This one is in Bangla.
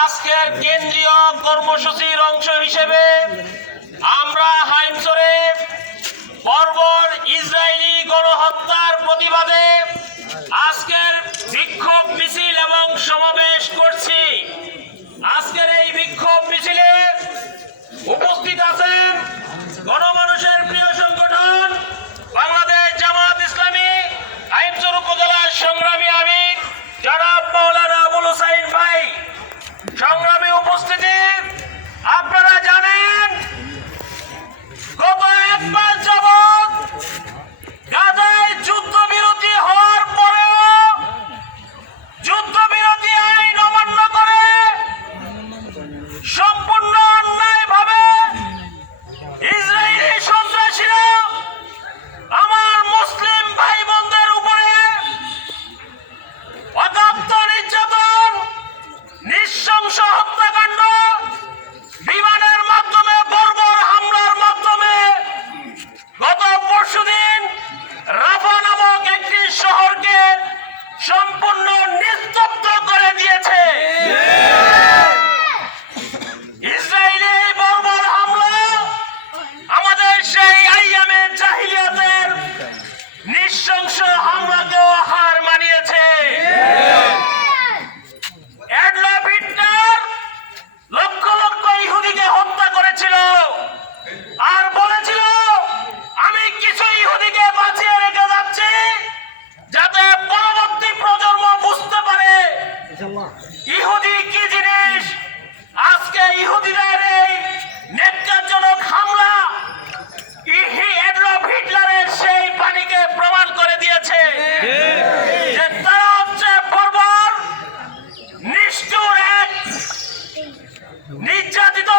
আজকের কেন্দ্রীয় কর্মসূচির অংশ হিসেবে আমরা হাইমসরে বর্বর ইসরায়েলি গণহত্যার প্রতিবাদে আজকের বিক্ষোভ নির্যাতিত